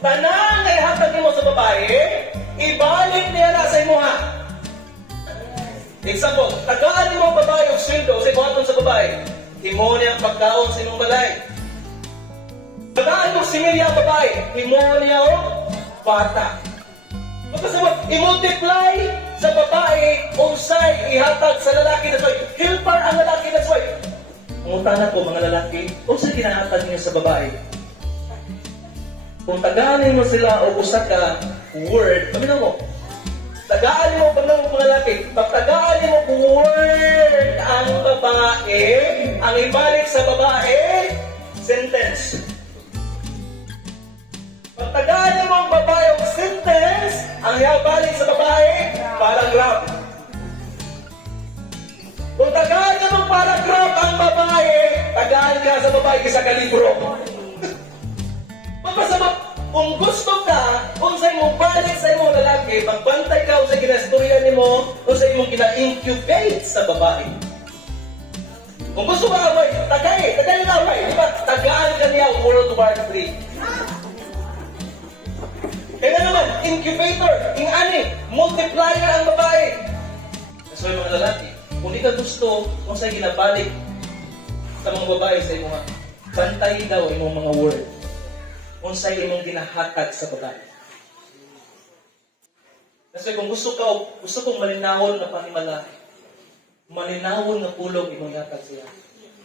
tanan nga ihatag nimo sa babae, ibalik niya na sa imuha. Example, tagaan nimo ang babae og sweldo sa ibuhaton sa babae, imo niya ang pagkaon sa imong balay. Tagaan mo similya ang babae, imo niya og bata. Magkasabot, i-multiply sa babae unsay ihatag sa lalaki na soy. Helper ang lalaki na soy. Mungutana ko mga lalaki, unsay ginahatag niyo sa babae? Kung tagaan mo sila o usa ka word, paminaw mo. Tagaan mo pag mga lalaki, pag tagaan mo word ang babae, ang ibalik sa babae, sentence. Pag tagaan mo ang babae ang sentence, ang ibalik sa babae, paragraph. Kung tagaan mo ang paragraph ang babae, tagaan ka sa babae isa ka libro. Magpasabot, kung gusto ka, kung sa imong balik sa imong lalaki, magbantay ka kung sa ginastorya nimo, kung sa imong gina-incubate sa babae. Kung gusto ka away, tagay na away. Di ba? Tagaan ka niya World War III. Kaya naman, incubator, ingani, multiplier ang babae. So yung mga lalaki, kung di ka gusto, kung sa'yo ginabalik sa mga babae sa imong bantay daw imong mga word. Kung sa'yo imong ginahatag sa babae. Kasi kung gusto kong malinawon na panimala, malinawon na pulong imong ihatag siya.